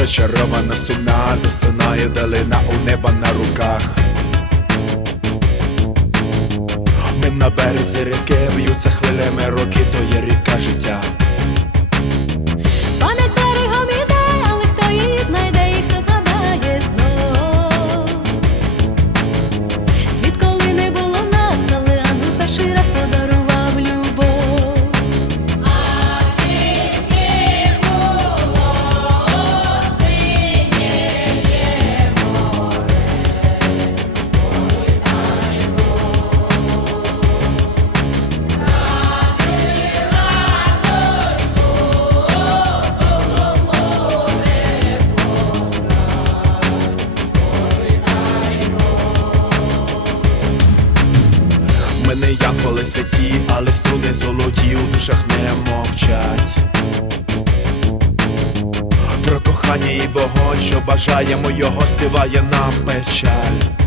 Погана сумна засинає далина у неба на руках. Ми на березі ріки б'ються хвилями роки, то є ріка Ми коли янголи святі, але струни золоті у душах не мовчать. Про кохання і вогонь, що бажаємо його, співає нам печаль.